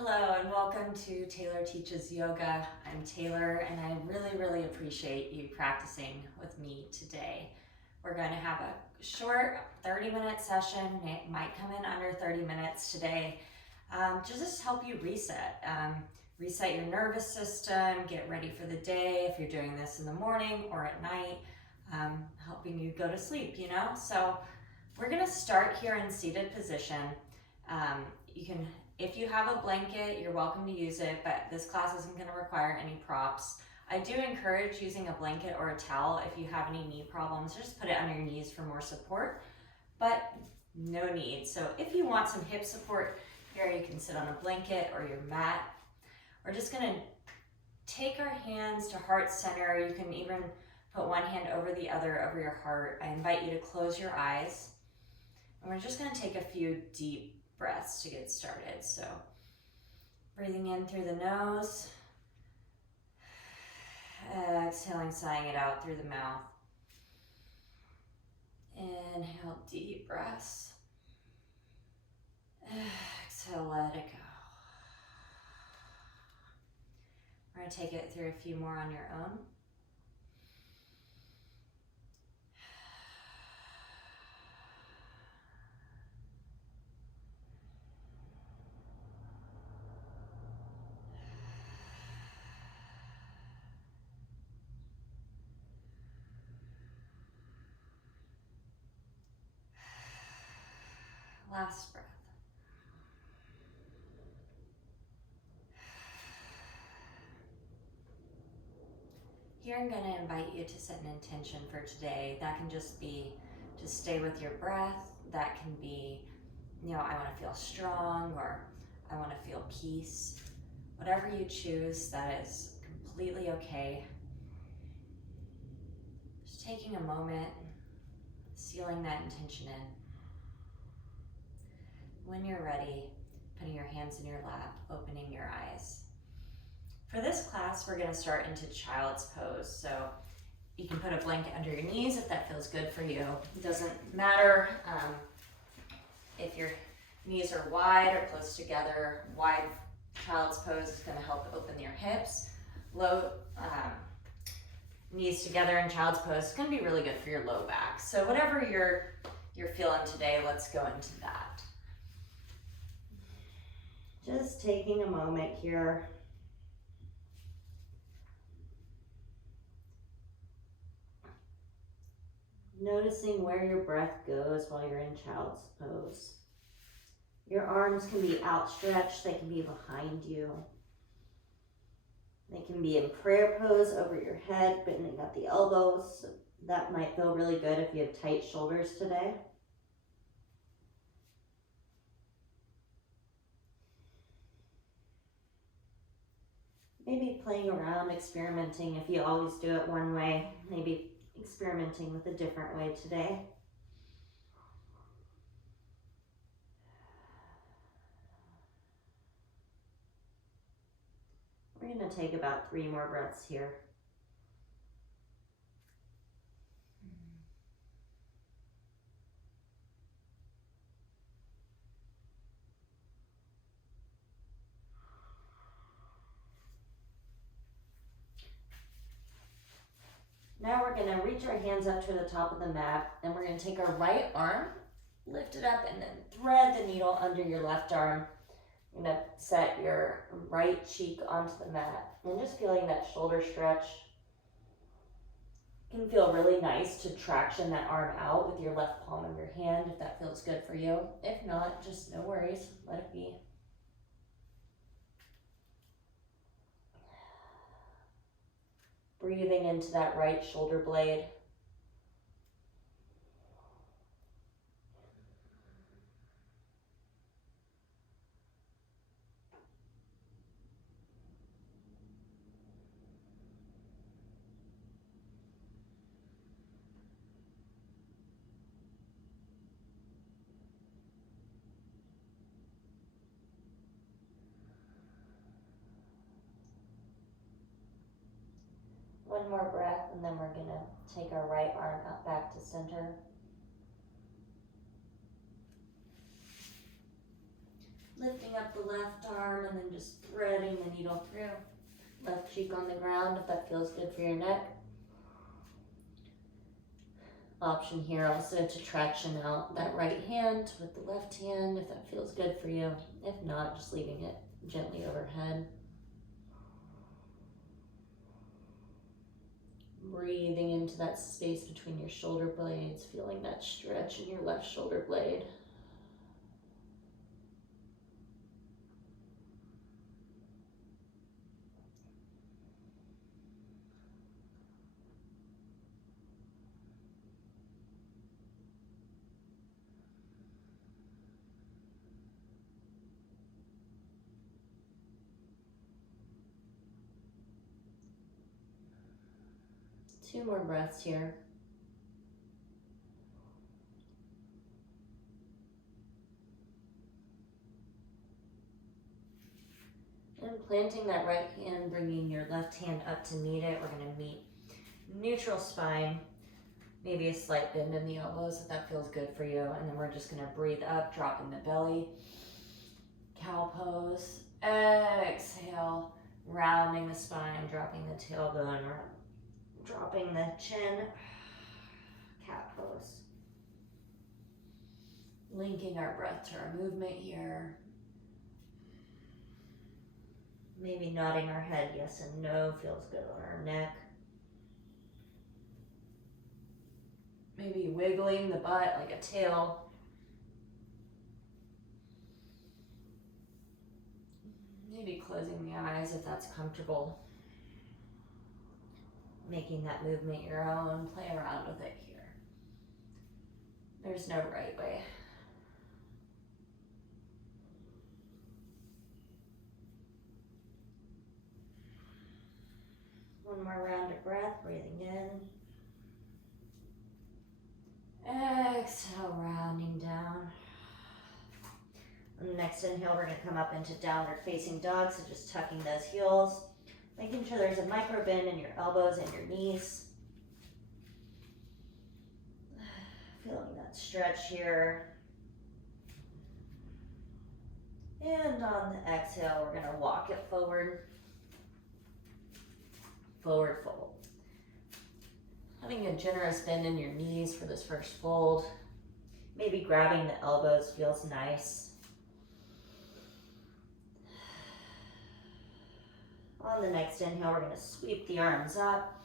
Hello and welcome to Taylor Teaches Yoga. I'm Taylor and I really appreciate you practicing with me today. We're going to have a short 30-minute session. It might come in under 30 minutes today to just help you reset. Reset your nervous system, get ready for the day if you're doing this in the morning or at night, helping you go to sleep, So we're going to start here in seated position. If you have a blanket, you're welcome to use it, but this class isn't going to require any props. I do encourage using a blanket or a towel if you have any knee problems. Just put it on your knees for more support, but no need. So if you want some hip support here, you can sit on a blanket or your mat. We're just going to take our hands to heart center. You can even put one hand over the other over your heart. I invite you to close your eyes. And we're just going to take a few deep breaths to get started. So breathing in through the nose, exhaling, sighing it out through the mouth. Inhale, deep breaths. Exhale, let it go. We're going to take it through a few more on your own. Last breath. Here I'm going to invite you to set an intention for today. That can just be to stay with your breath. That can be, I want to feel strong, or I want to feel peace. Whatever you choose, that is completely okay. Just taking a moment, sealing that intention in. When you're ready, putting your hands in your lap, opening your eyes. For this class, we're going to start into child's pose. So you can put a blanket under your knees if that feels good for you. It doesn't matter if your knees are wide or close together. Wide child's pose is going to help open your hips. Low knees together in child's pose is going to be really good for your low back. So whatever you're feeling today, let's go into that. Just taking a moment here. Noticing where your breath goes while you're in child's pose. Your arms can be outstretched, they can be behind you. They can be in prayer pose over your head, bending at the elbows. That might feel really good if you have tight shoulders today. Maybe playing around, experimenting. If you always do it one way, maybe experimenting with a different way today. We're going to take about 3 more breaths here. Now we're going to reach our hands up to the top of the mat, and we're going to take our right arm, lift it up, and then thread the needle under your left arm. You're going to set your right cheek onto the mat, and just feeling that shoulder stretch. It can feel really nice to traction that arm out with your left palm of your hand if that feels good for you. If not, just no worries, let it be. Breathing into that right shoulder blade. One more breath, and then we're going to take our right arm out back to center. Lifting up the left arm and then just threading the needle through. Left cheek on the ground if that feels good for your neck. Option here also to traction out that right hand with the left hand if that feels good for you. If not, just leaving it gently overhead. Breathing into that space between your shoulder blades, feeling that stretch in your left shoulder blade. Two more breaths here. And planting that right hand, bringing your left hand up to meet it. We're going to meet neutral spine, maybe a slight bend in the elbows if that feels good for you. And then we're just going to breathe up, dropping the belly. Cow pose. Exhale, rounding the spine, dropping the tailbone, dropping the chin. Cat pose. Linking our breath to our movement here. Maybe nodding our head yes and no feels good on our neck. Maybe wiggling the butt like a tail. Maybe closing the eyes if that's comfortable. Making that movement your own, play around with it here. There's no right way. One more round of breath, breathing in. Exhale, rounding down. On the next inhale, we're going to come up into downward facing dog, so just tucking those heels, making sure there's a micro bend in your elbows and your knees. Feeling that stretch here. And on the exhale, we're going to walk it forward. Forward fold. Having a generous bend in your knees for this first fold. Maybe grabbing the elbows feels nice. On the next inhale, we're going to sweep the arms up.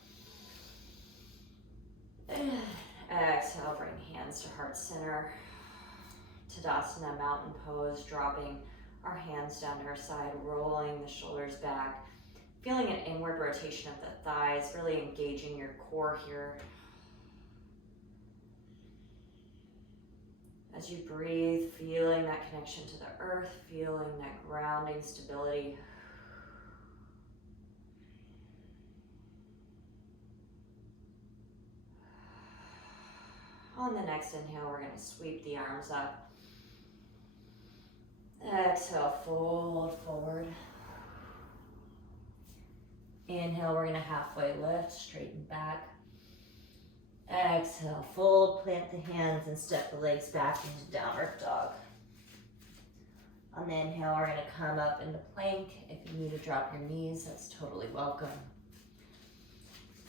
Exhale, bring hands to heart center. Tadasana, mountain pose, dropping our hands down to our side, rolling the shoulders back. Feeling an inward rotation of the thighs, really engaging your core here. As you breathe, feeling that connection to the earth, feeling that grounding stability. On the next inhale, we're going to sweep the arms up. Exhale, fold forward. Inhale, we're going to halfway lift, straighten back. Exhale, fold, plant the hands and step the legs back into downward dog. On the inhale, we're going to come up into plank. If you need to drop your knees, that's totally welcome.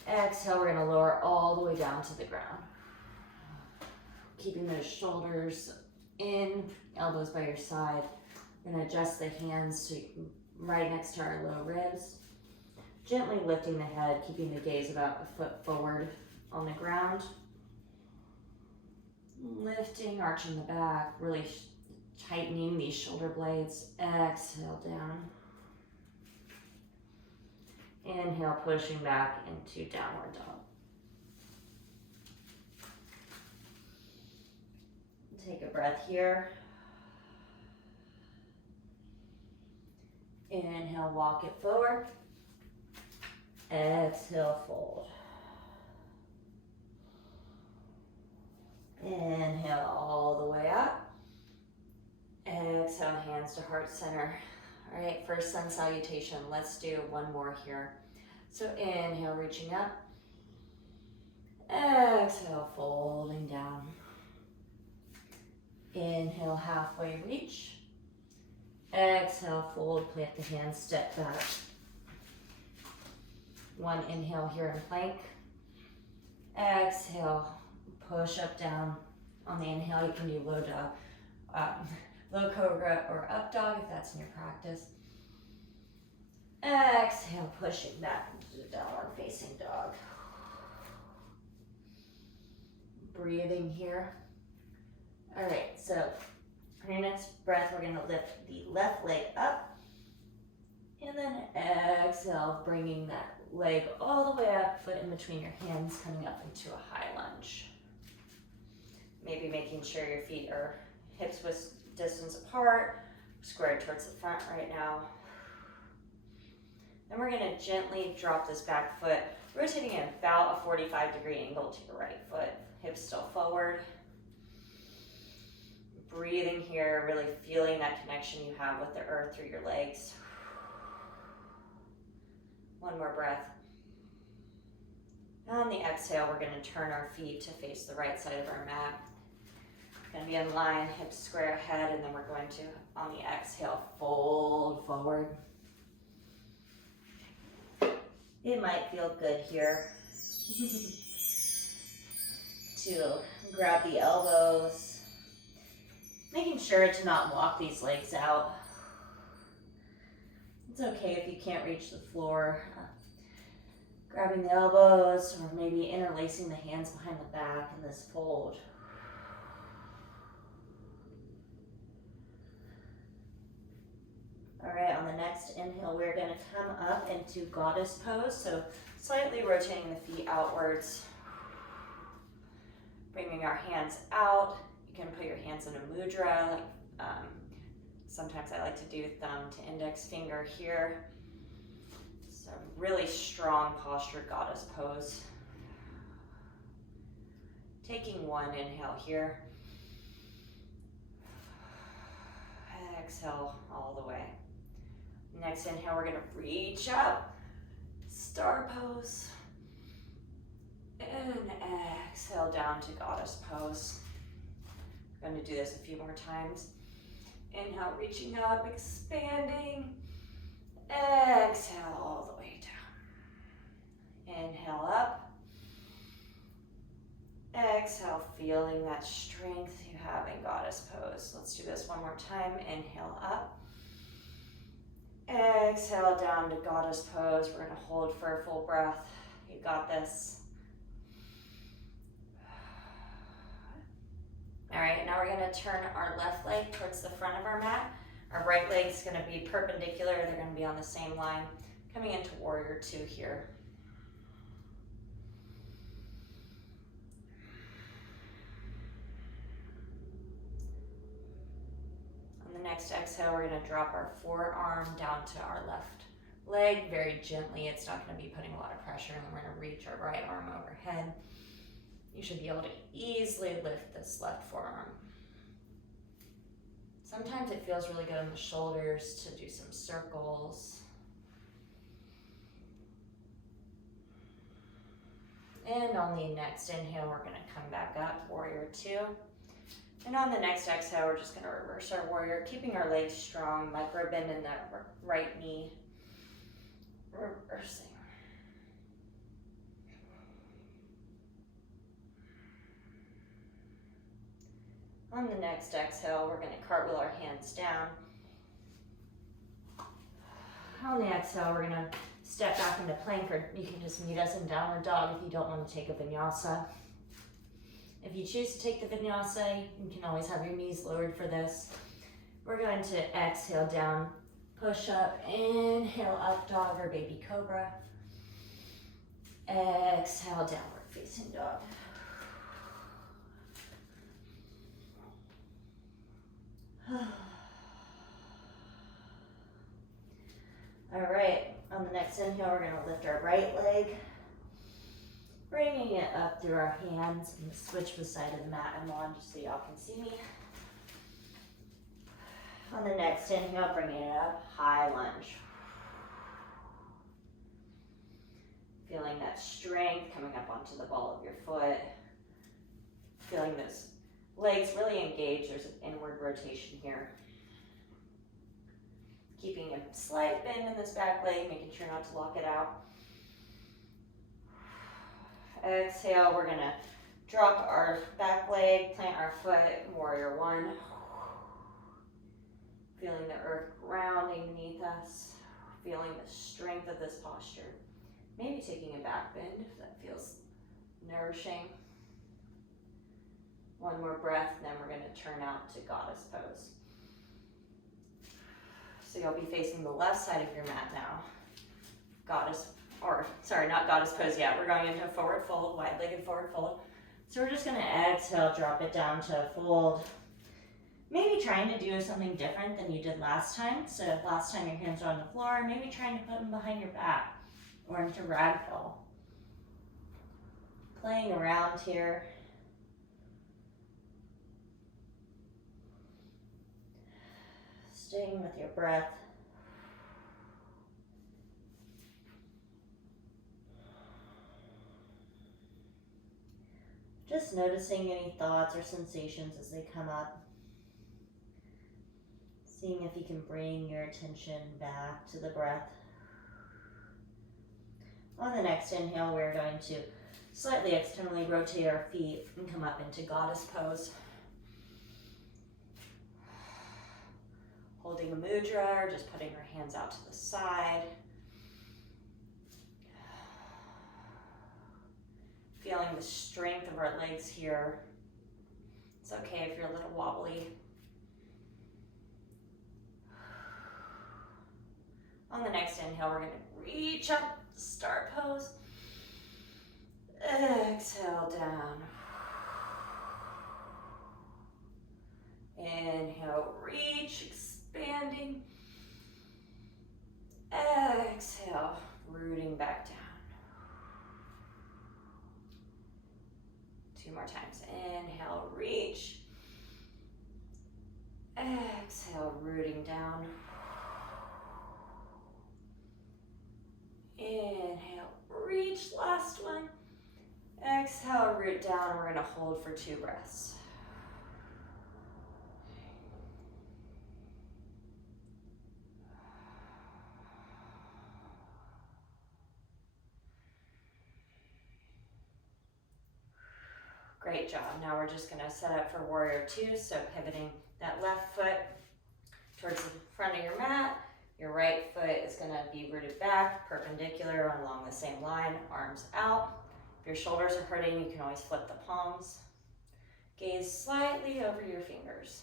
Exhale, we're going to lower all the way down to the ground. Keeping those shoulders in, elbows by your side. We're going to adjust the hands to right next to our low ribs. Gently lifting the head, keeping the gaze about a foot forward on the ground. Lifting, arching the back, really tightening these shoulder blades. Exhale down. Inhale, pushing back into downward dog. Take a breath here. Inhale, walk it forward. Exhale, fold. Inhale all the way up. Exhale, hands to heart center. All right, first sun salutation. Let's do one more here. So inhale, reaching up. Exhale, folding down. Inhale, halfway reach. Exhale, fold, plant the hands, step back. One inhale here in plank. Exhale, push up, down. On the inhale, you can do low dog, low cobra or up dog if that's in your practice. Exhale, pushing back into the downward facing dog. Breathing here. All right, so on your next breath, we're gonna lift the left leg up. And then exhale, bringing that leg all the way up, foot in between your hands, coming up into a high lunge. Maybe making sure your feet are hips width distance apart, squared towards the front right now. Then we're gonna gently drop this back foot, rotating at about a 45-degree angle to your right foot. Hips still forward. Breathing here, really feeling that connection you have with the earth through your legs. One more breath. On the exhale, we're gonna turn our feet to face the right side of our mat. Gonna be in line, hips square ahead, and then we're going to, on the exhale, fold forward. It might feel good here to grab the elbows, making sure to not walk these legs out. It's okay if you can't reach the floor. Grabbing the elbows or maybe interlacing the hands behind the back in this fold. All right, on the next inhale, we're gonna come up into goddess pose. So slightly rotating the feet outwards. Bringing our hands out. You can put your hands in a mudra. Sometimes I like to do thumb to index finger here. So really strong posture, goddess pose. Taking one inhale here. Exhale all the way. Next inhale, we're gonna reach up, star pose. And exhale down to goddess pose. I'm going to do this a few more times. Inhale, reaching up, expanding. Exhale all the way down. Inhale up. Exhale, feeling that strength you have in goddess pose. Let's do this one more time. Inhale up. Exhale down to goddess pose. We're going to hold for a full breath. You got this. All right, now we're gonna turn our left leg towards the front of our mat. Our right leg's gonna be perpendicular. They're gonna be on the same line. Coming into warrior two here. On the next exhale, we're gonna drop our forearm down to our left leg very gently. It's not gonna be putting a lot of pressure, and we're gonna reach our right arm overhead. You should be able to easily lift this left forearm. Sometimes it feels really good on the shoulders to do some circles. And on the next inhale, we're gonna come back up, warrior two. And on the next exhale, we're just gonna reverse our warrior, keeping our legs strong, micro bend in that right knee. Reversing. On the next exhale, we're gonna cartwheel our hands down. On the exhale, we're gonna step back into plank, or you can just meet us in downward dog if you don't want to take a vinyasa. If you choose to take the vinyasa, you can always have your knees lowered for this. We're going to exhale down, push up, inhale up dog or baby cobra. Exhale, downward facing dog. All right, on the next inhale, we're gonna lift our right leg, bringing it up through our hands. I'm gonna switch the side of the mat I'm on just so y'all can see me. On the next inhale, bringing it up, high lunge. Feeling that strength coming up onto the ball of your foot. Feeling those legs really engage. There's an inward rotation here. Keeping a slight bend in this back leg, making sure not to lock it out. Exhale, we're gonna drop our back leg, plant our foot, warrior one. Feeling the earth grounding beneath us, feeling the strength of this posture. Maybe taking a back bend if that feels nourishing. One more breath, and then we're gonna turn out to goddess pose. So you'll be facing the left side of your mat now. Not goddess pose yet. We're going into forward fold, wide-legged forward fold. So we're just gonna exhale, drop it down to fold. Maybe trying to do something different than you did last time. So if last time your hands were on the floor, maybe trying to put them behind your back or into ragdoll. Playing around here. Staying with your breath. Just noticing any thoughts or sensations as they come up. Seeing if you can bring your attention back to the breath. On the next inhale, we're going to slightly externally rotate our feet and come up into goddess pose. Holding a mudra or just putting our hands out to the side. Feeling the strength of our legs here. It's okay if you're a little wobbly. On the next inhale, we're going to reach up, star pose. Exhale down. Inhale, reach, expanding. Exhale, rooting back down. 2 more times. Inhale, reach. Exhale, rooting down. Inhale, reach, last one. Exhale, root down. We're gonna hold for 2 breaths. Great job. Now we're just gonna set up for warrior 2. So pivoting that left foot towards the front of your mat. Your right foot is gonna be rooted back, perpendicular along the same line, arms out. If your shoulders are hurting, you can always flip the palms. Gaze slightly over your fingers.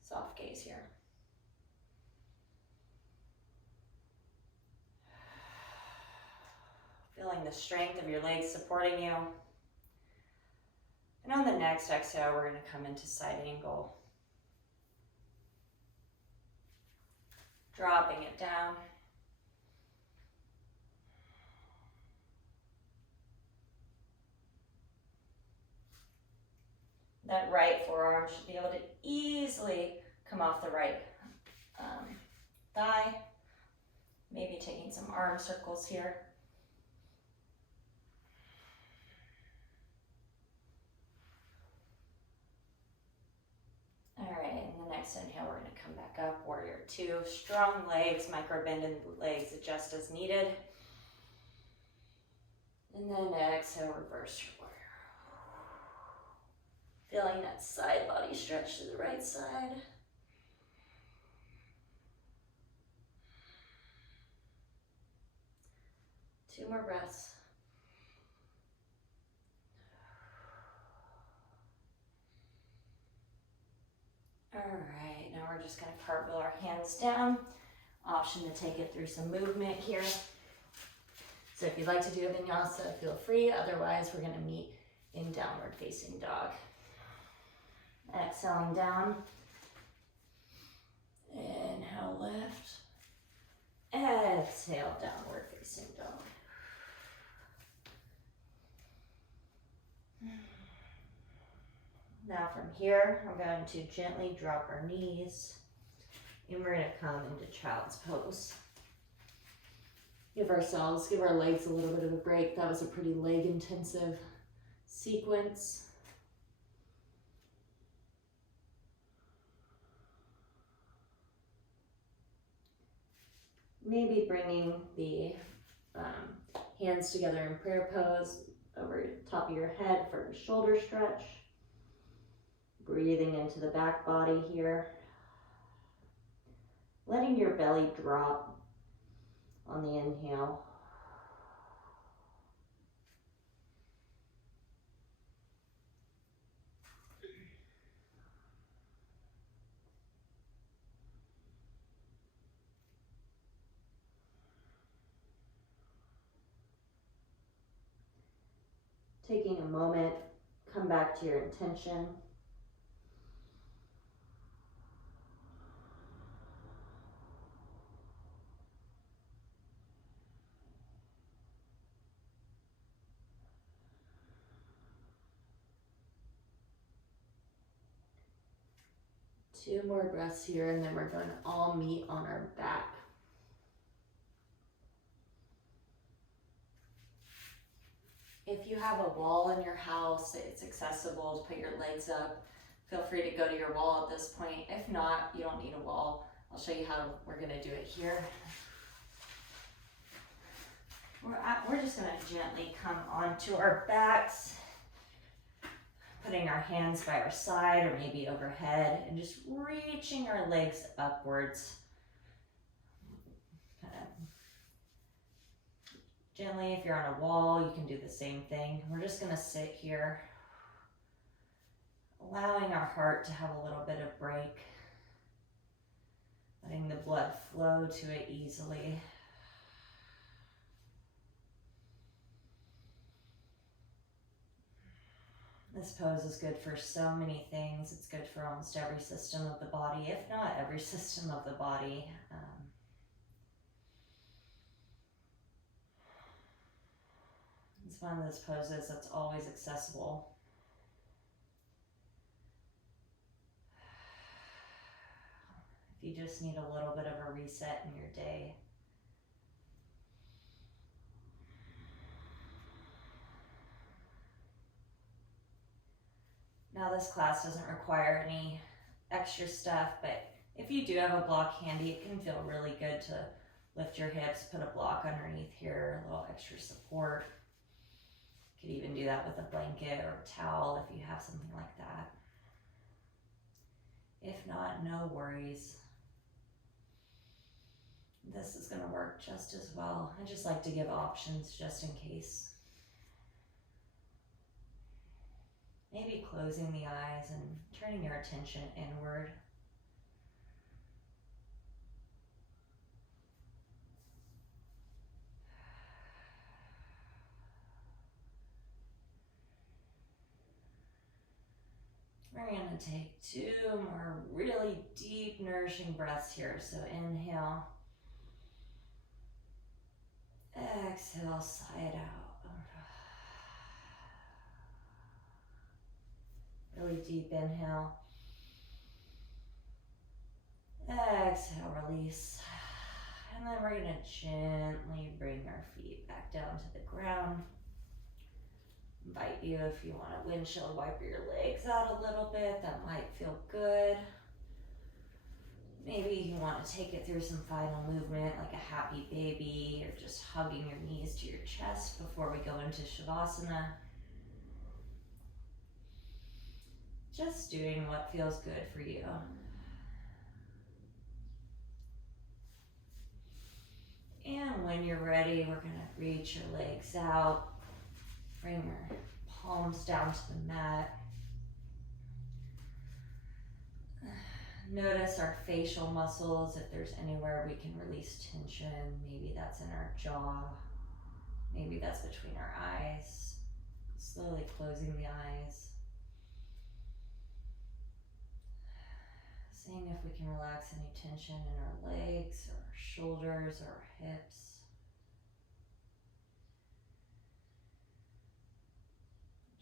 Soft gaze here. Feeling the strength of your legs supporting you. And on the next exhale, we're gonna come into side angle. Dropping it down. That right forearm should be able to easily come off the right thigh. Maybe taking some arm circles here. All right, and the next inhale, we're gonna come back up, warrior 2. Strong legs, micro bend in the legs, adjust as needed. And then exhale, reverse your warrior. Feeling that side body stretch to the right side. Two more breaths. All right, now we're just gonna cartwheel our hands down. Option to take it through some movement here. So if you'd like to do a vinyasa, feel free. Otherwise, we're gonna meet in downward facing dog. Exhaling down. Inhale, lift. Exhale, downward facing dog. Now from here, I'm going to gently drop our knees and we're gonna come into child's pose. Give our legs a little bit of a break. That was a pretty leg intensive sequence. maybe bringing the hands together in prayer pose over the top of your head for a shoulder stretch. Breathing into the back body here. Letting your belly drop on the inhale. Taking a moment, come back to your intention. Two more breaths here, and then we're going to all meet on our back. If you have a wall in your house, it's accessible to put your legs up. Feel free to go to your wall at this point. If not, you don't need a wall. I'll show you how we're going to do it here. We're just going to gently come onto our backs, putting our hands by our side or maybe overhead, and just reaching our legs upwards. Gently, if you're on a wall, you can do the same thing. We're just going to sit here, allowing our heart to have a little bit of break, letting the blood flow to it easily. This pose is good for so many things. It's good for almost every system of the body, if not every system of the body. It's one of those poses that's always accessible. If you just need a little bit of a reset in your day. Now this class doesn't require any extra stuff, but if you do have a block handy, it can feel really good to lift your hips, put a block underneath here, a little extra support. You could even do that with a blanket or a towel if you have something like that. If not, no worries. This is going to work just as well. I just like to give options just in case. Maybe closing the eyes and turning your attention inward. We're going to take 2 more really deep, nourishing breaths here. So inhale. Exhale, sigh it out. Really deep inhale. Exhale, release. And then we're going to gently bring our feet back down to the ground. Invite you, if you want to windshield wiper your legs out a little bit, that might feel good. Maybe you want to take it through some final movement like a happy baby, or just hugging your knees to your chest before we go into Shavasana. Just doing what feels good for you. And when you're ready, we're going to reach your legs out. Bring your palms down to the mat. Notice our facial muscles, if there's anywhere we can release tension. Maybe that's in our jaw. Maybe that's between our eyes. Slowly closing the eyes. Seeing if we can relax any tension in our legs or our shoulders or our hips.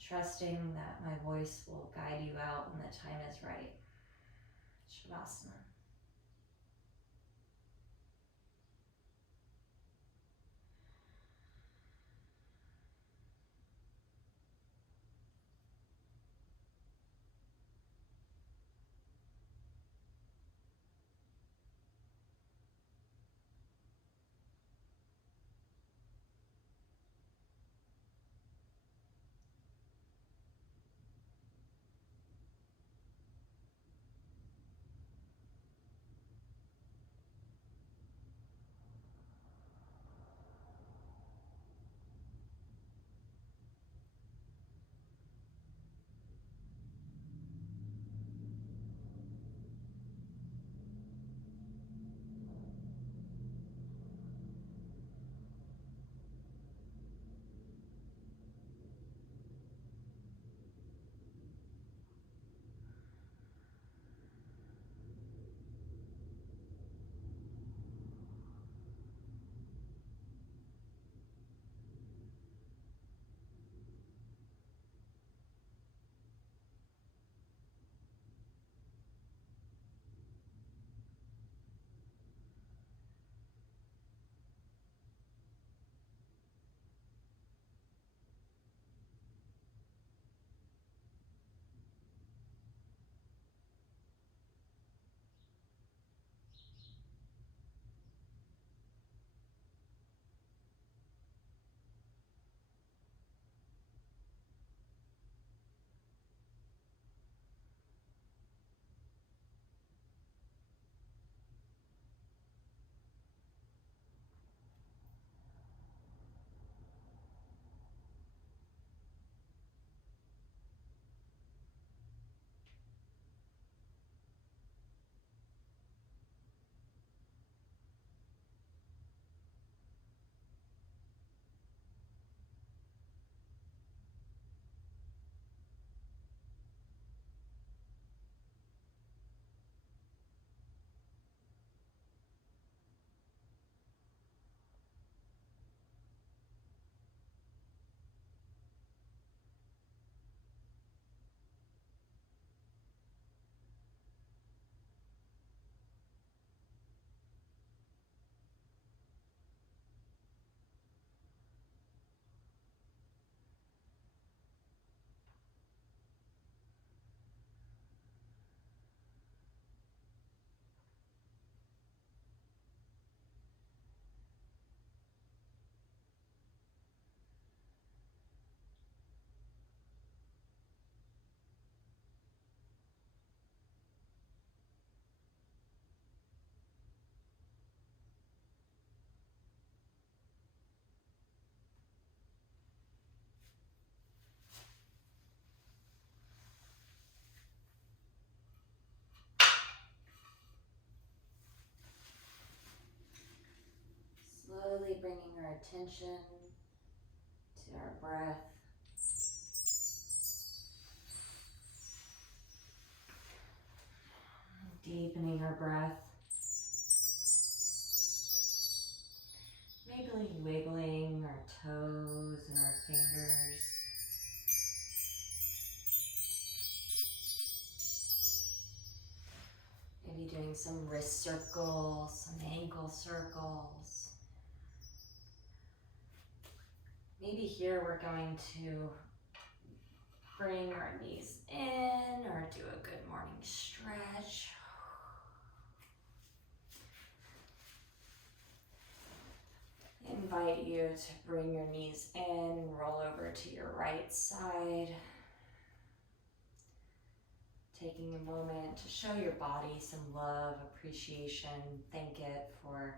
Trusting that my voice will guide you out when the time is right. Shavasana. Slowly bringing our attention to our breath. Deepening our breath. Maybe wiggling our toes and our fingers. Maybe doing some wrist circles, some ankle circles. Maybe here we're going to bring our knees in or do a good morning stretch. Invite you to bring your knees in, roll over to your right side. Taking a moment to show your body some love, appreciation, thank it for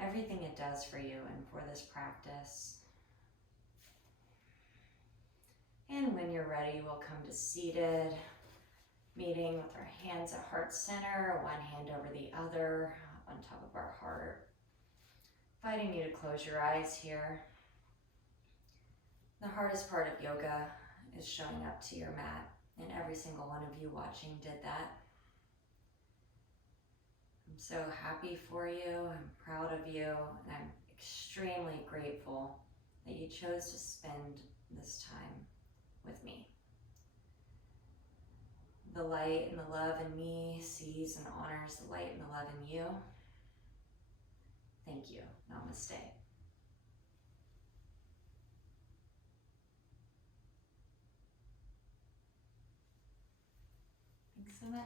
everything it does for you and for this practice. And when you're ready, we'll come to seated, meeting with our hands at heart center, one hand over the other on top of our heart. Inviting you to close your eyes here. The hardest part of yoga is showing up to your mat, and every single one of you watching did that. I'm so happy for you, I'm proud of you, and I'm extremely grateful that you chose to spend this time with me. The light and the love in me sees and honors the light and the love in you. Thank you. Namaste. Thanks so much.